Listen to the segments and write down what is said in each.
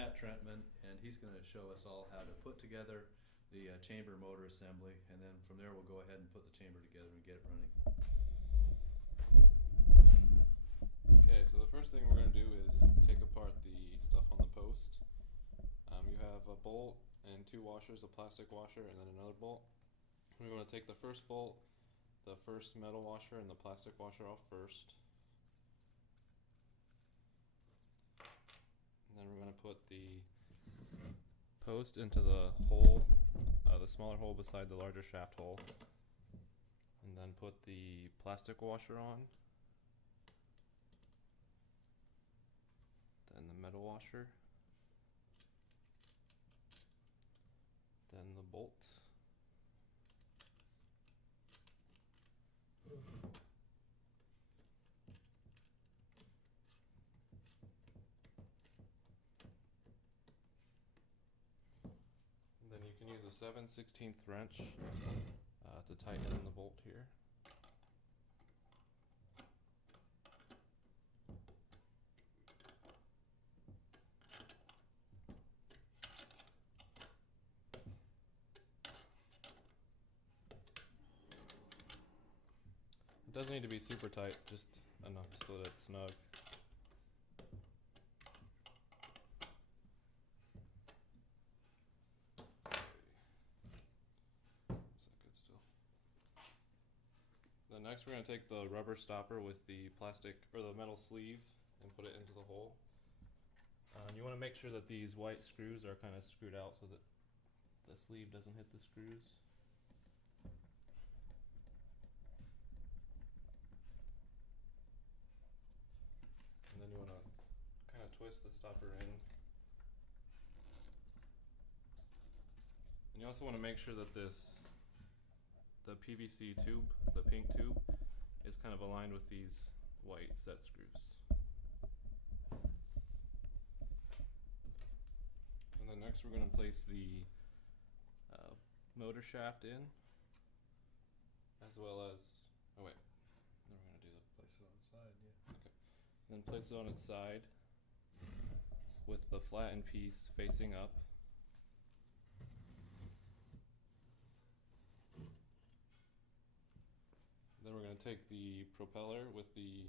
Pat Trentman, and he's going to show us all how to put together the chamber motor assembly, and then from there we'll go ahead and put the chamber together and get it running. Okay, so the first thing we're going to do is take apart the stuff on the post. You have a bolt and two washers, a plastic washer and then another bolt. We want to take the first bolt, the first metal washer and the plastic washer off first. And then we're going to put the post into the hole, the smaller hole beside the larger shaft hole. And then put the plastic washer on. Then the metal washer. Then the bolt. And then you can use a 7/16 wrench to tighten in the bolt here. It doesn't need to be super tight, just enough so that it's snug. Is that good still? Then next we're going to take the rubber stopper with the plastic or the metal sleeve and put it into the hole. And you want to make sure that these white screws are kind of screwed out so that the sleeve doesn't hit the screws. And then you want to kind of twist the stopper in. And you also want to make sure that the PVC tube, the pink tube, is kind of aligned with these white set screws. And then next we're going to place the motor shaft in, as well as, oh wait, then we're going to do the Place it on the side, yeah. Okay. Then place it on its side with the flattened piece facing up. Then we're going to take the propeller with the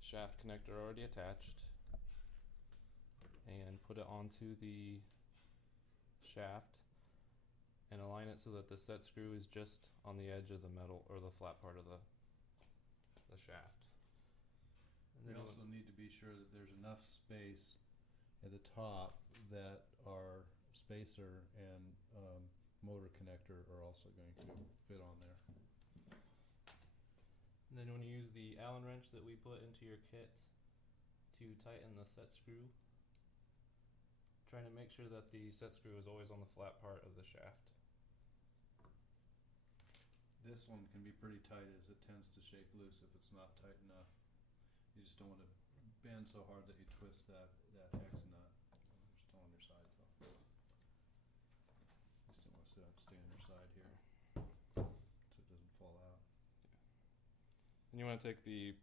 shaft connector already attached and put it onto the shaft and align it so that the set screw is just on the edge of the metal or the flat part of the shaft. And we also need to be sure that there's enough space at the top that our spacer and motor connector are also going to fit on there. And then when you use the Allen wrench that we put into your kit to tighten the set screw, trying to make sure that the set screw is always on the flat part of the shaft. This one can be pretty tight as it tends to shake loose if it's not tight enough. You just don't want to bend so hard that you twist that hex nut. You're still on your side though. You still want to stay on your side here so it doesn't fall out. And you want to take the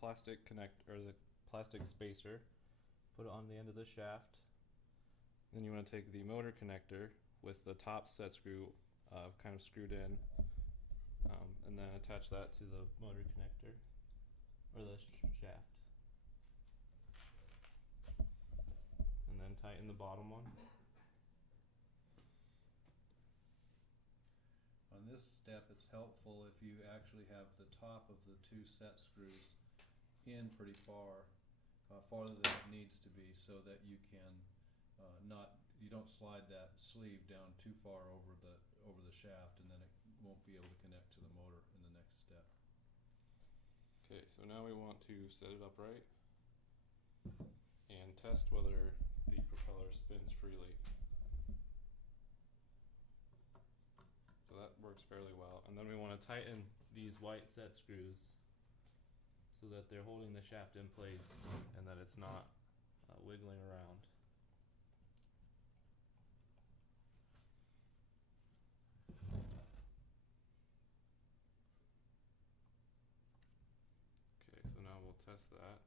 plastic the plastic spacer, put it on the end of the shaft. Then you want to take the motor connector with the top set screw kind of screwed in, and then attach that to the motor connector or the shaft. And then tighten the bottom one. On this step, it's helpful if you actually have the top of the two set screws in pretty far, farther than it needs to be, so that you can you don't slide that sleeve down too far over the shaft, and then it won't be able to connect to the motor in the next step. Okay, so now we want to set it up right and test whether the propeller spins freely. So that works fairly well. And then we want to tighten these white set screws so that they're holding the shaft in place and that it's not wiggling around. Okay, so now we'll test that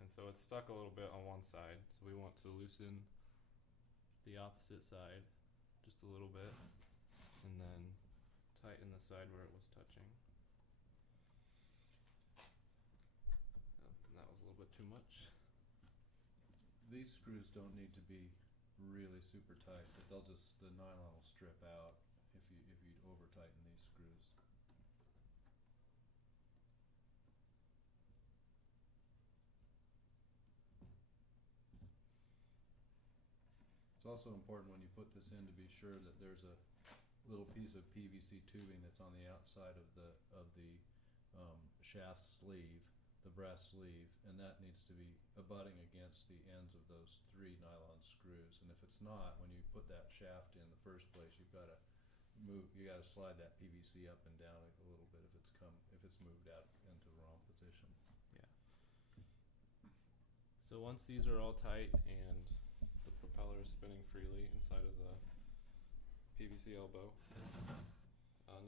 and So it's stuck a little bit on one side, so we want to loosen the opposite side just a little bit, and then tighten the side where it was touching. And that was a little bit too much. These screws don't need to be really super tight, but the nylon will strip out if you over tighten these screws. It's also important when you put this in to be sure that there's a little piece of PVC tubing that's on the outside of the shaft sleeve, the brass sleeve, and that needs to be abutting against the ends of those 3 nylon screws. And if it's not, when you put that shaft in the first place, you got to slide that PVC up and down a little bit if it's moved out into the wrong position. Yeah. So once these are all tight and the propeller is spinning freely inside of the PVC elbow,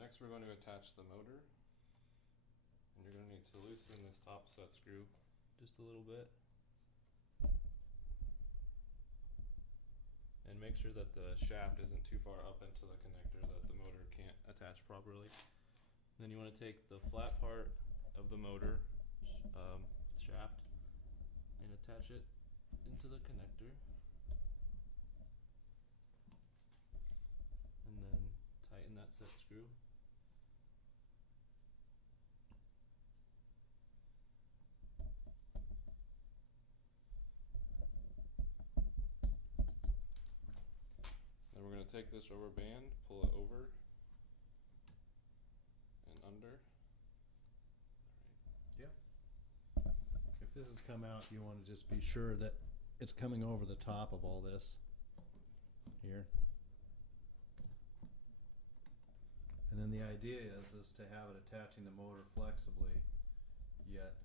next we're going to attach the motor. And you're going to need to loosen this top set screw just a little bit. And make sure that the shaft isn't too far up into the connector that the motor can't attach properly. Then you want to take the flat part of the motor shaft and attach it into the connector. And then tighten that set screw. Then we're going to take this rubber band, pull it over and under. Yeah. If this has come out, you want to just be sure that it's coming over the top of all this here. And then the idea is to have it attaching the motor flexibly, yet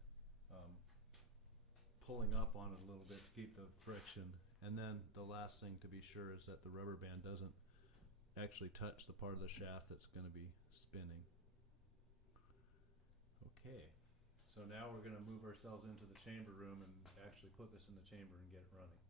pulling up on it a little bit to keep the friction. And then the last thing to be sure is that the rubber band doesn't actually touch the part of the shaft that's going to be spinning. Okay, so now we're going to move ourselves into the chamber room and actually put this in the chamber and get it running.